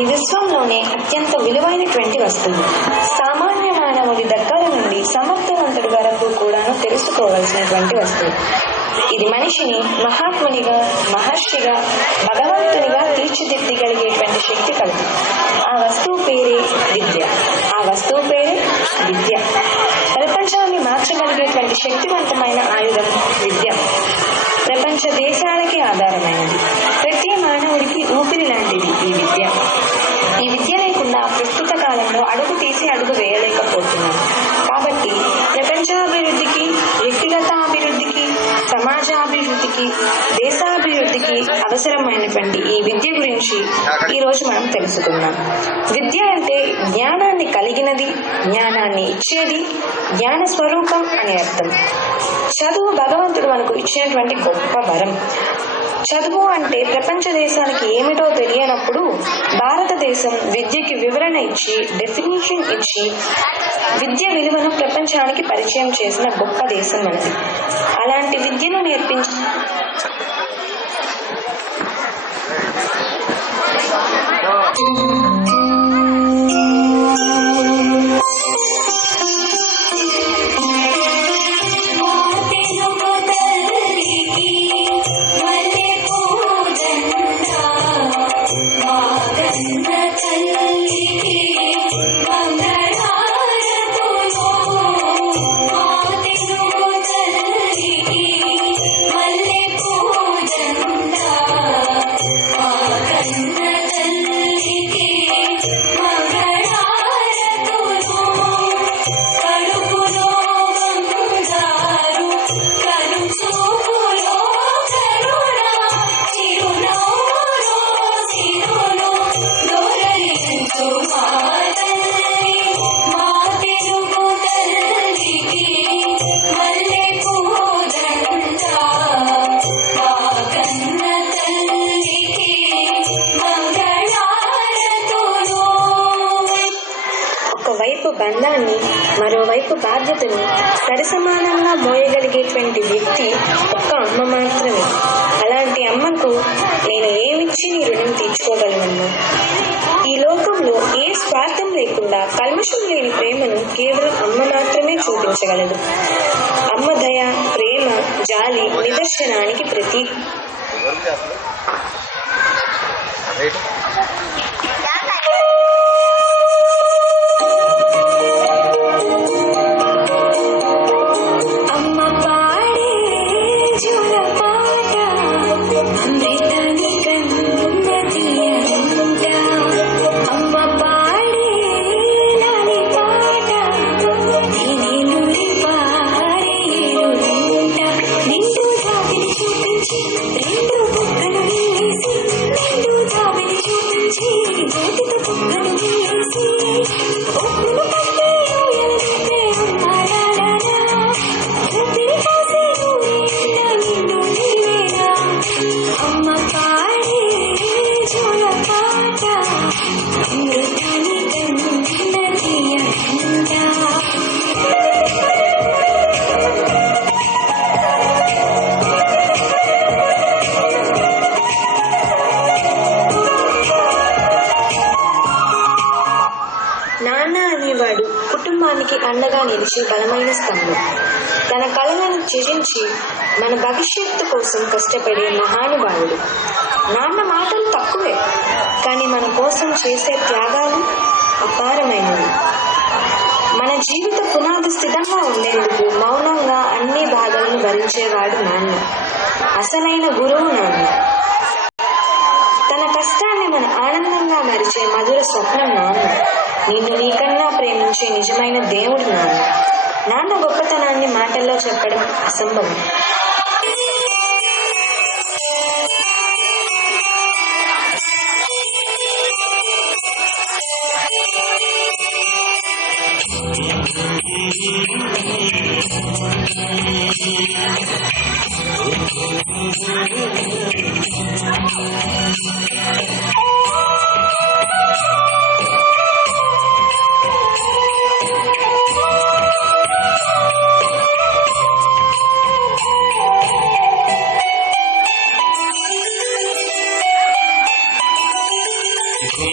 ఈ విశ్వంలోనే అత్యంత విలువైనటువంటి వస్తువు. సామాన్య మానవుడి దగ్గర నుండి సమర్థవంతుడి వరకు కూడాను తెలుసుకోవాల్సినటువంటి వస్తువు. ఇది మనిషిని మహాత్మునిగా, మహర్షిగా, భగవంతునిగా తీర్చిదిద్దగలిగేటువంటి శక్తి కలదు. ఆ వస్తువు పేరే విద్య. ప్రపంచాన్ని మార్చగలిగేటువంటి శక్తివంతమైన ఆయుధం విద్య. ప్రపంచ దేశాలకి ఆధారమైనది. ప్రతి మానవుడికి ఊపిరి లాంటిది ఈ విద్య. ఈ విద్య లేకుండా ప్రస్తుత కాలంలో అడుగు తీసి అడుగు వేయలేకపోతున్నాం. కాబట్టి ప్రపంచాభివృద్ధికి, వ్యక్తిగతాభివృద్ధికి, సమాజాభివృద్ధికి, దేశాభివృద్ధికి అవసరమైనటువంటి ఈ విద్య గురించి ఈరోజు మనం తెలుసుకుందాం. విద్య అంటే జ్ఞానాన్ని కలిగినది, జ్ఞానాన్ని ఇచ్చేది, జ్ఞాన స్వరూపం అని అర్థం. చదువు భగవంతుడు మనకు ఇచ్చినటువంటి గొప్ప వరం. చదువు అంటే ప్రపంచ దేశానికి ఏమిటో తెలియనప్పుడు భారతదేశం విద్యకి వివరణ ఇచ్చి, డెఫినేషన్ ఇచ్చి, విద్య విలువను ప్రపంచానికి పరిచయం చేసిన గొప్ప దేశం మనది. అలాంటి విద్యను నేర్పించి బంధాన్ని, మరోవైపు బాధ్యతను సరిసమానంగా మోయగలిగేటువంటి వ్యక్తి ఒక్క అమ్మ మాత్రమే. అలాంటి అమ్మకు నేను ఏమిచ్చి నీ రుణం తీర్చుకోగలను? ఈ లోకంలో ఏ స్వార్థం లేకుండా కల్మషం లేని ప్రేమను కేవలం అమ్మ మాత్రమే చూపించగలదు. అమ్మ దయ, ప్రేమ, జాలి నిదర్శనానికి ప్రతీక. కుటుంబానికి అండగా నిలిచి బలమైన స్తంభం. తన కళలను త్యజించి మన భవిష్యత్తు కోసం కష్టపడే మహానుభావుడు. నాన్న మాటలు తక్కువే, కానీ మన కోసం చేసే త్యాగాలు అపారమైనవి. మన జీవిత పునాది స్థిరంగా ఉండేందుకు మౌనంగా అన్ని బాధలను భరించేవాడు నాన్న. అసలైన గురువు నాన్న. తన కష్టాన్ని మన ఆనందంగా మరిచే మధుర స్వప్నం నాన్న. నిన్ను నీకన్నా ప్రేమించే నిజమైన దేవుడు నాన్న. నాన్న గొప్పతనాన్ని మాటల్లో చెప్పడం అసంభవం.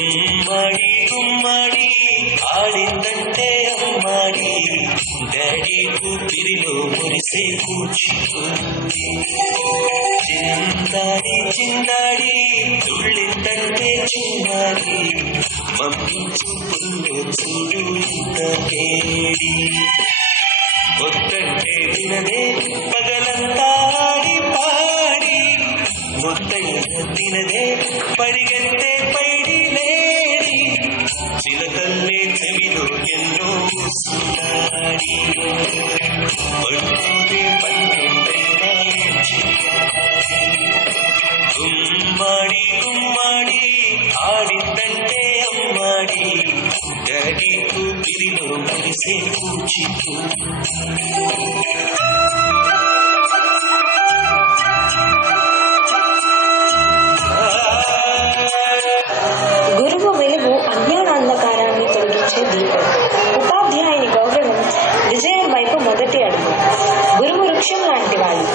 గుమ్మడి గుమ్మడి ఆడిందంటే అమ్మాడి డాడీ ఊపిరిలో మురిసే కూచిపూడి చిందాడి చిందాడి తుళ్ళిందంటే చిన్నాడి మమ్మీ చూపుల్లో చూడు ఇంత వేడి వద్దంటే వినదే పగలంతా ఆడి పాడి ముద్దైన తినదే పరిగెత్తే పైడి లేడి చిలకల్లే చెవిలో ఎన్నో సున్నాడి పడుకోదే పన్నెండైనా గుమ్మాడి గుమ్మాడి ఆడిందంటే అమ్మాడి డాడీ ఊపిరిలో మురిసే కూచిపూడి గురువు వెలుగు అజ్ఞానాంధకారాన్ని తొలగించే దీపం. ఉపాధ్యాయుని గౌరవం విజయం వైపు మొదటి అడుగు. గురువు వృక్షం లాంటి వాడు.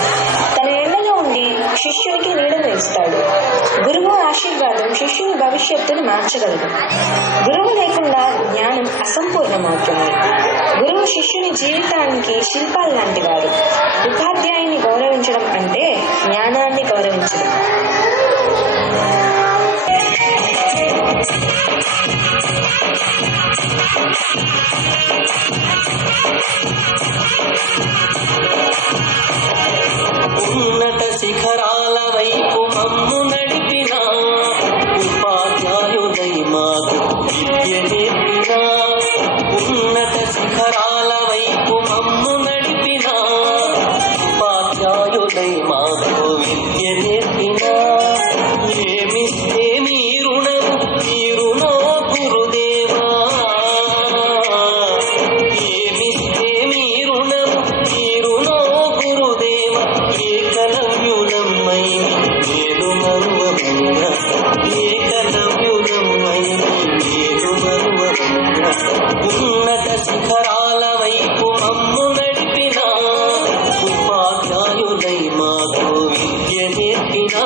తన ఎండలో ఉండి శిష్యునికి నీడను ఇస్తాడు. గురువు ఆశీర్వాదం శిష్యుని భవిష్యత్తును మార్చగలదు. గురువు లేకుండా జ్ఞానం అసంపూర్ణమవుతుంది. గురువు శిష్యుని జీవితానికి శిల్పాలు లాంటి వాడు. ఉపాధ్యాయుని గౌరవించడం అంటే జ్ఞానాన్ని గౌరవించడం. ఉన్నత శిఖరాల వైపు మమ్ము నడిపిన ఉపాధ్యాయుడై మాకు విద్య నేర్పిన ఉన్నత శిఖరాల వైపు మమ్ము నడిపిన ఉపాధ్యాయుడై మాకు విద్య నేర్పిన ఏమిస్తే మీ రుణము మీరునో గురుదేవా ఏమిస్తే మీ రుణము మీరునో గురుదేవా ఏకలవ్యులమ్మై నేను మరువకుండా ఏకలవ్యులమ్మై నేను మరువకుండా ఉన్నత శిఖరాల వైపు మమ్ము నడిపిన ఉపాధ్యాయులై మాకు విద్య నేర్పిన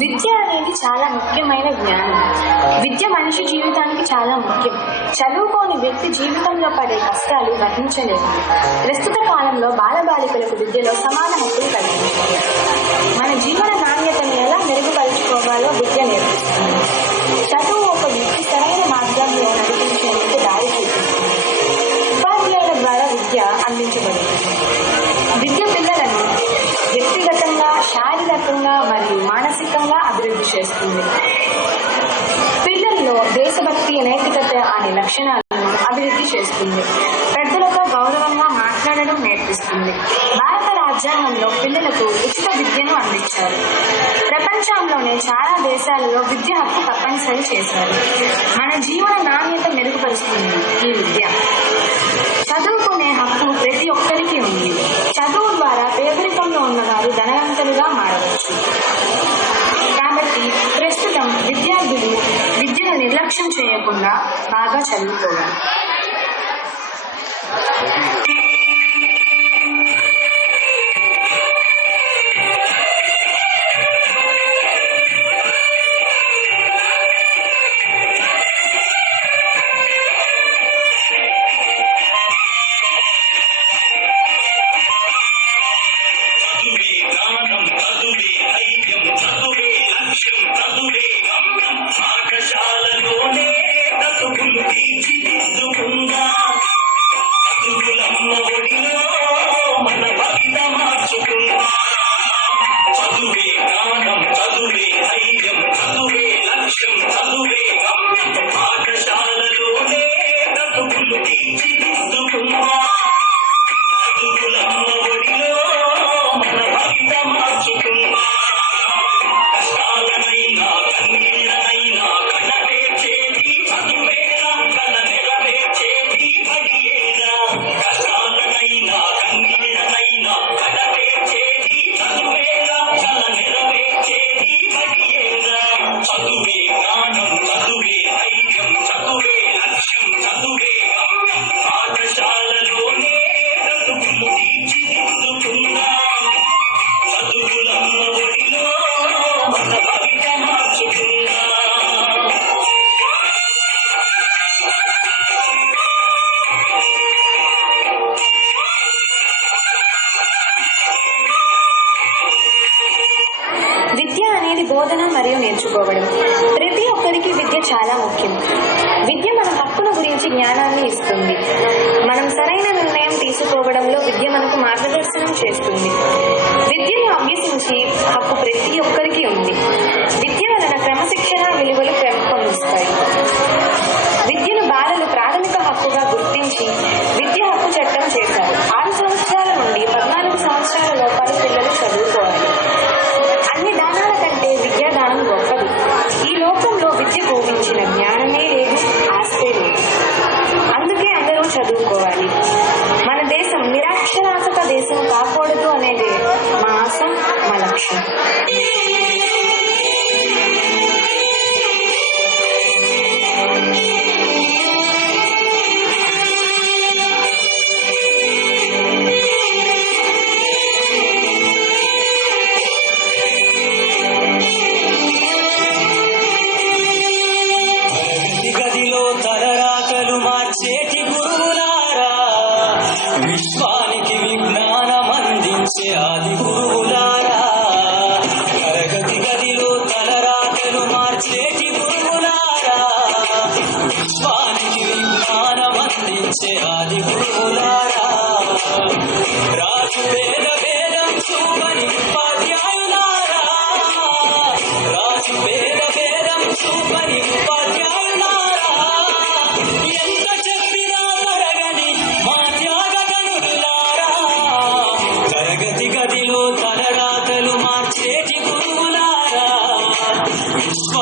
విద్య అనేది చాలా ముఖ్యమైన జ్ఞానం. విద్య మనిషి జీవితానికి చాలా ముఖ్యం. చదువుకోని వ్యక్తి జీవితంలో పడే కష్టాలు వర్ణించలేవు. ప్రస్తుత కాలంలో బాలబాలికలకు విద్యలో సమాన హక్కులు కల్పించాలి. మన జీవన నాణ్యతను ఎలా మెరుగుపరుచుకోవాలో విద్య నేర్పిస్తుంది. చదువు ఒక వ్యక్తి సరైన మార్గంలో నడిపించేందుకు దారి చూపిస్తుంది. ఉపాధ్యాయుల ద్వారా విద్య అందించబడుతుంది. విద్య పిల్లలను వ్యక్తిగతంగా, శారీరకంగా మరియు మానసికంగా అభివృద్ధి చేస్తుంది. పిల్లల్లో దేశభక్తి, నైతికత అనే లక్షణాలను అభివృద్ధి చేస్తుంది. పెద్దలతో గౌరవంగా మాట్లాడడం నేర్పిస్తుంది. భారత రాజ్యాంగంలో పిల్లలకు ఉచిత విద్యను అందించారు. ప్రపంచంలోనే చాలా దేశాలలో విద్య హక్కు తప్పనిసరి చేశారు. మన జీవన నాణ్యత మెరుగుపరుస్తుంది ఈ విద్య. చదువుకునే హక్కు ప్రతి ఒక్కరికి ఉంది. చదువు ద్వారా పేదరికంలో ఉన్నవారు ధనవంతులుగా మారవచ్చు. కాబట్టి ప్రస్తుతం విద్యార్థులు విద్యను నిర్లక్ష్యం చేయకుండా బాగా చదువుకోవాలి. పాఠశాలలోనే తతువులు తీర్చిదిద్దుకుందా బోధన మరియు నేర్చుకోవడం. ప్రతి ఒక్కరికి విద్య చాలా ముఖ్యం. విద్య మన హక్కుల గురించి జ్ఞానాన్ని ఇస్తుంది. మనం సరైన నిర్ణయం తీసుకోవడంలో విద్య మనకు మార్గదర్శనం చేస్తుంది. విద్యను అభ్యసించి హక్కు ప్రతి ఒక్కరికి ఉంది. విద్య వలన క్రమశిక్షణ విలువలు పెంపొందిస్తాయి. విద్యను బాలలు ప్రాథమిక హక్కుగా గుర్తించి విద్య హక్కు చట్టం చేశారు. 6 సంవత్సరాల నుండి 14 సంవత్సరాల లోపల పిల్లలు చదువుకోవాలి. అన్ని దానాల కంటే విద్యాదానం గొప్పది. ఈ లోకంలో విద్యకు మించిన జ్ఞానమే లేదు, ఆస్తే లేదు. అందుకే అందరూ చదువుకోవాలి. మన దేశం నిరక్షరాస్యత దేశం కాకూడదు అనేది మా ఆశ, మా లక్ష్యం. విశ్వానికి విజ్ఞానం అందించే ఆది గురువులారా, తరగతి గదిలో తలరాతలు మార్చేటి గురువులారా, విశ్వానికి విజ్ఞానం అందించే ఆది గురువులారా, రాజు వేద వేదం చూపని ఉపాధ్యాయులారా, రాజు వేద వేదం చూపని ఉపాధ్యాయులారా, ఎంత చెప్పినా తరగని మా త్యాగతనులారా, తరగతి గదిలో తలరాతలు మార్చేటి గురువులారా, విశ్వ